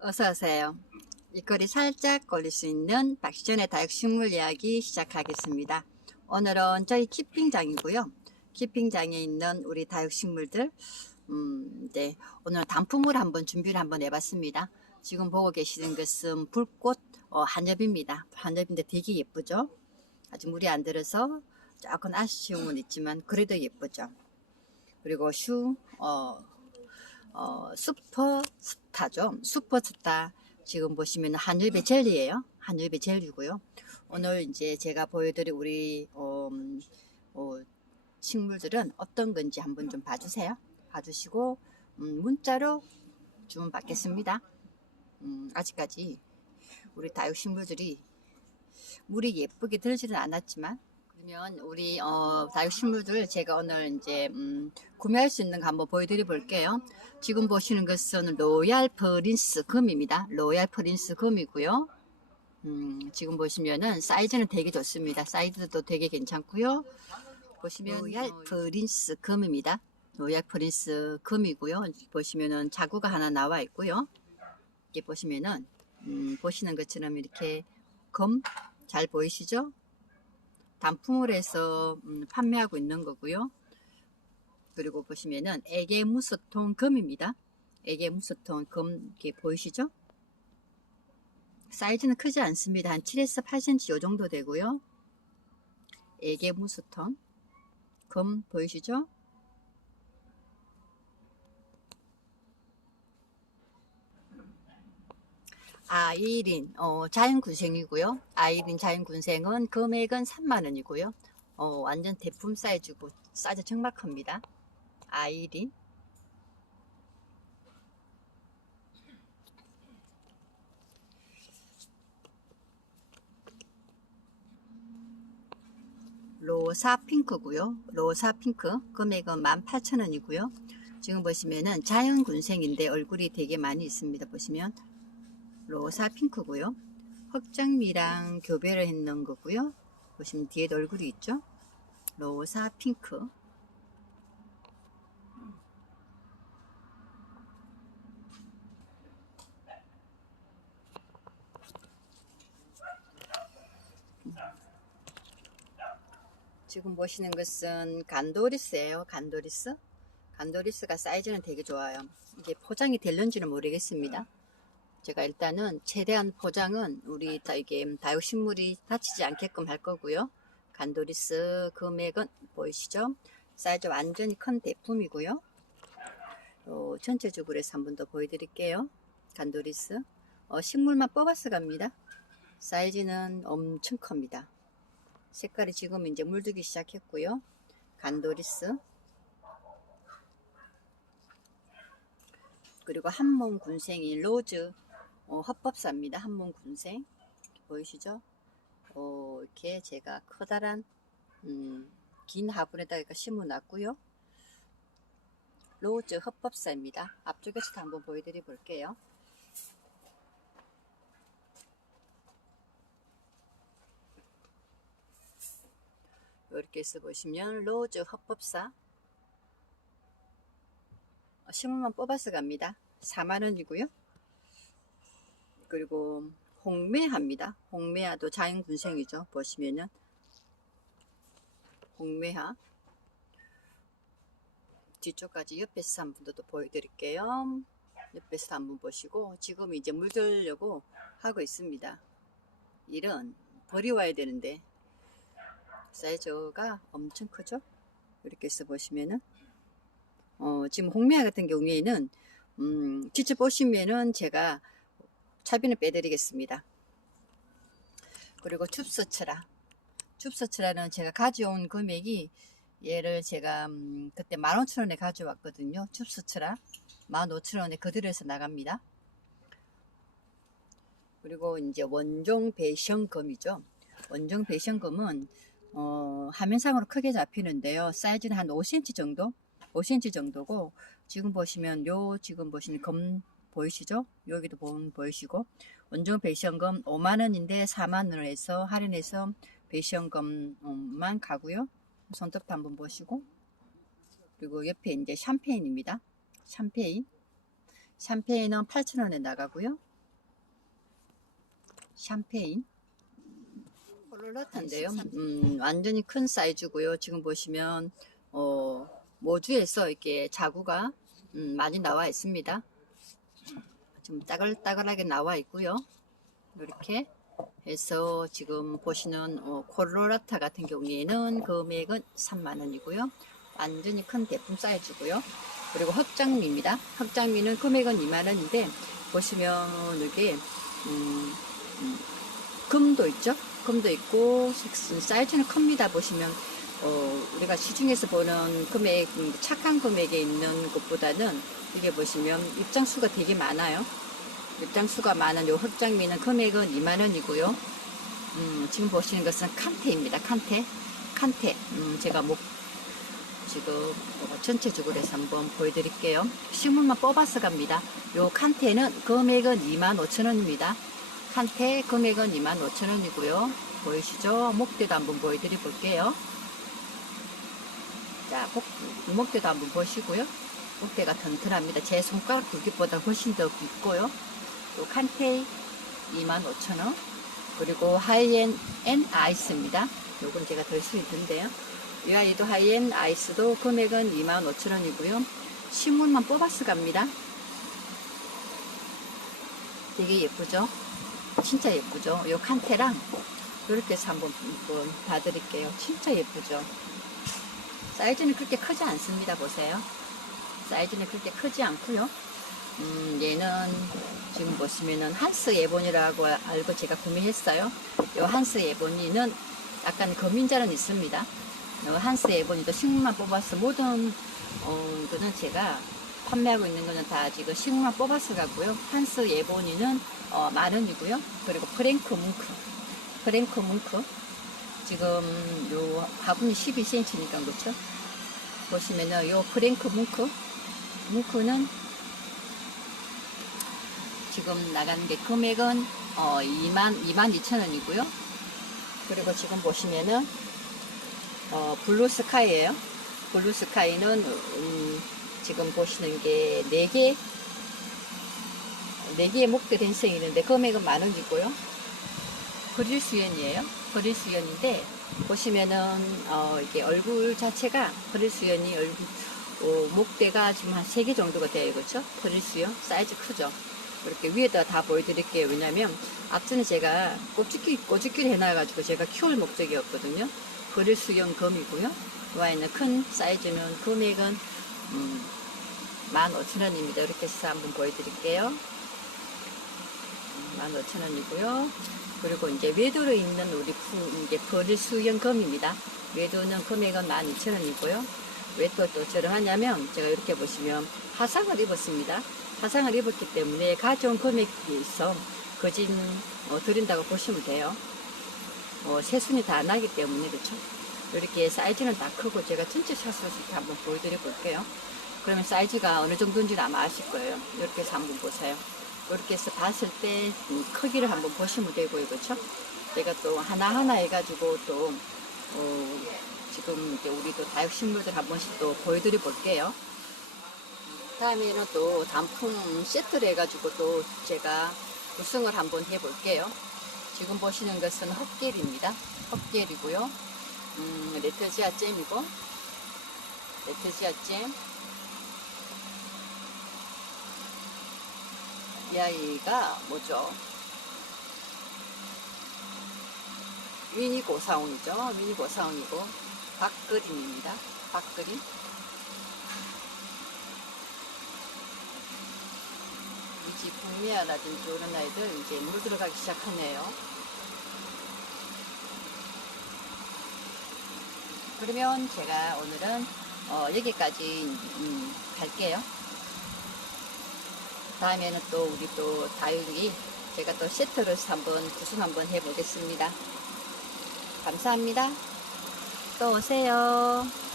어서 오세요. 입꼬리 살짝 올릴 수 있는 박시전의 다육식물 이야기 시작하겠습니다. 오늘은 저희 키핑장이고요. 키핑장에 있는 우리 다육식물들, 음, 네, 오늘 단품을 한번 준비를 한번 해봤습니다. 지금 보고 계시는 것은 불꽃 어, 한엽입니다. 한엽인데 되게 예쁘죠? 아직 물이 안 들어서 조금 아쉬움은 있지만 그래도 예쁘죠. 그리고 슈, 어, 어, 슈퍼 스타죠. 슈퍼스타. 지금 보시면 한유배 젤리예요. 한유배 젤리고요. 오늘 이제 제가 보여드릴 우리 어, 음, 어, 식물들은 어떤 건지 한번 좀 봐주세요. 봐주시고 음, 문자로 주문 받겠습니다. 음, 아직까지 우리 다육식물들이 물이 예쁘게 들지는 않았지만 그러면 우리 어, 다육식물들 제가 오늘 이제 음, 구매할 수 있는 거 한번 보여드려 볼게요. 지금 보시는 것은 로얄 프린스 금입니다. 로얄 프린스 금이고요. 음, 지금 보시면은 사이즈는 되게 좋습니다. 사이즈도 되게 괜찮고요. 보시면 로얄 프린스 금입니다. 로얄 프린스 금이고요. 보시면은 자구가 하나 나와 있고요. 이게 보시면은 음, 보시는 것처럼 이렇게 금 잘 보이시죠? 단품을 해서 음, 판매하고 있는 거고요. 그리고 보시면은 애게 무스톤 금입니다. 애게 무스톤 금 이렇게 보이시죠? 사이즈는 크지 않습니다. 한 7에서 8cm 요 정도 되고요. 애게 무스톤 금 보이시죠? 아이린 어, 자연군생이고요. 아이린 자연군생은 금액은 3만원이고요. 어, 완전 대품 사이즈고 사이즈 정말 큽니다. 아이린 로사 핑크고요. 로사 핑크 금액은 18,000원이고요. 지금 보시면은 자연군생인데 얼굴이 되게 많이 있습니다. 보시면 로사 핑크고요. 흑장미랑 교배를 했는 거고요. 보시면 뒤에 얼굴이 있죠. 로사 핑크. 지금 보시는 것은 간도리스예요. 간도리스. 간도리스가 사이즈는 되게 좋아요. 이게 포장이 될는지는 모르겠습니다. 제가 일단은 최대한 포장은 우리 다 이게 다육식물이 다치지 않게끔 할 거고요. 간도리스 금액은 보이시죠? 사이즈 완전히 큰 대품이고요. 어, 전체적으로 해서 한 번 더 보여드릴게요. 간도리스 어, 식물만 뽑아서 갑니다. 사이즈는 엄청 큽니다. 색깔이 지금 이제 물들기 시작했고요. 간도리스 그리고 한몸 군생이 로즈 어, 헛법사입니다. 한몸 군생 보이시죠? 어, 이렇게 제가 커다란 음, 긴 화분에다가 심어놨고요. 로즈 헛법사입니다. 앞쪽에서도 한번 보여드려 볼게요. 이렇게 해서 보시면 로즈 헛법사 어, 심을만 뽑아서 갑니다. 4만원이고요. 그리고 홍매화입니다. 홍매화도 자연군생이죠. 보시면은 홍매화 뒤쪽까지 옆에서 한 번 더 보여드릴게요. 옆에서 한번 보시고 지금 이제 물들려고 하고 있습니다. 일은 버리와야 되는데 사이즈가 엄청 크죠? 이렇게 해서 보시면은 어, 지금 홍매화 같은 경우에는 음, 직접 보시면은 제가 차비는 빼드리겠습니다. 그리고 춥서츠라 춥서츠라는 제가 가져온 금액이 얘를 제가 음, 그때 15,000원에 가져왔거든요. 춥서츠라 15,000원에 그대로해서 나갑니다. 그리고 이제 원종 배션금이죠. 원종 배션금은 어, 화면상으로 크게 잡히는데요. 사이즈는 한 5cm 정도 5cm 정도고 지금 보시면 요 지금 보시는 검 보이시죠? 여기도 보면 보이시고 원종 배시연금 5만원인데 4만원을 해서 할인해서 배시연금만 가고요. 손톱 한번 보시고 그리고 옆에 이제 샴페인입니다. 샴페인 샴페인은 8,000원에 나가고요. 샴페인 콜로라타인데요. 음, 완전히 큰 사이즈고요. 지금 보시면 어, 모주에서 이렇게 자구가 음, 많이 나와 있습니다. 좀 따글따글하게 나와 있고요. 이렇게 해서 지금 보시는 어, 콜로라타 같은 경우에는 금액은 3만 원이고요. 완전히 큰 대품 사이즈고요. 그리고 흑장미입니다. 흑장미는 금액은 2만 원인데 보시면 이게 음, 음, 금도 있죠. 금도 있고 사이즈는 큽니다. 보시면 어, 우리가 시중에서 보는 금액 음, 착한 금액에 있는 것보다는 이게 보시면 입장수가 되게 많아요. 입장수가 많은 요 흑장미는 금액은 2만 원이고요. 음, 지금 보시는 것은 칸테입니다. 칸테, 칸테. 음, 제가 목 지금 어, 전체적으로 해서 한번 보여드릴게요. 식물만 뽑아서 갑니다. 요 칸테는 금액은 2만 5천 원입니다. 칸테 금액은 2만 5천 원이고요. 보이시죠? 목대도 한번 보여드려 볼게요. 자, 목, 목대도 한번 보시고요. 목대가 튼튼합니다. 제 손가락 굵기보다 훨씬 더 굵고요. 또 칸테 25,000원 그리고 하이엔 앤 아이스입니다. 요건 제가 들 수 있는데요. 이 아이도 하이엔 아이스도 금액은 25,000원이고요. 신문만 뽑아서 갑니다. 되게 예쁘죠? 진짜 예쁘죠? 요 칸테랑 이렇게 해서 한번 봐드릴게요. 진짜 예쁘죠? 사이즈는 그렇게 크지 않습니다. 보세요. 사이즈는 그렇게 크지 않고요. 음, 얘는 지금 보시면은 한스 예본이라고 알고 제가 구매했어요. 이 한스 예본이는 약간 거민자는 있습니다. 요 한스 예본이도 식물만 뽑아서 모든 어, 거는 제가 판매하고 있는 거는 다 지금 식물만 뽑아서 가고요. 한스 예본이는 어, 만 원이고요. 그리고 프랭크 뭉크, 프랭크 뭉크 지금 요 화분이 12cm니까 그렇죠? 보시면은 요 프랭크 뭉크 뭉크는 지금 나가는 게 금액은 어 2만 2만 2천 원이고요. 그리고 지금 보시면은 어 블루 스카이예요. 블루 스카이는 음, 지금 보시는 게 4개 4개의 목대 된성이 있는데 금액은 만 원이고요. 그릴 수연이에요. 그릴 수연인데 보시면은 어 이게 얼굴 자체가 그릴 수연이 얼굴 어, 목대가 지금 한 3개 정도가 돼요. 그렇죠? 그릴 수연 사이즈 크죠? 이렇게 위에다 다 보여드릴게요. 왜냐면 앞전에 제가 꽃죽기, 꽃죽기를 해놔가지고 제가 키울 목적이었거든요. 그릴 수영 검이고요. 와 있는 큰 사이즈는 금액은 음, 15,000원입니다. 이렇게 해서 한번 보여드릴게요. 15,000원이고요. 그리고 이제 외도로 있는 우리 푸, 이제 버릴 수영 검입니다. 외도는 금액은 12,000원이고요. 왜 또 또 저렴하냐면 제가 이렇게 보시면 화상을 입었습니다. 화상을 입었기 때문에 가져온 금액에 있어 거진 어, 드린다고 보시면 돼요. 어, 세순이 다 나기 때문에 그렇죠. 이렇게 사이즈는 다 크고 제가 전체 샷으로 한번 보여드려 볼게요. 그러면 사이즈가 어느 정도인지 아마 아실 거예요. 이렇게 한번 보세요. 이렇게 해서 봤을 때 음, 크기를 한번 보시면 되고요. 그렇죠? 제가 또 하나하나 해가지고 또 어, 지금 이제 우리도 다육식물들 한 번씩 또 보여드려 볼게요. 다음에는 또 단품 세트를 해가지고 또 제가 구성을 한번 해볼게요. 지금 보시는 것은 헛겔입니다. 헛겔이고요. 음, 레트지아 잼이고, 레트지아 잼. 이 아이가 뭐죠? 미니 고사원이죠. 미니 고사원이고, 박그림입니다. 박그림. 이지 북미아라든지 이런 아이들 이제 물 들어가기 시작하네요. 그러면 제가 오늘은 어, 여기까지 음, 갈게요. 다음에는 또 우리 또 다육이 제가 또 세트를 한번 구성 한번 해보겠습니다. 감사합니다. 또 오세요.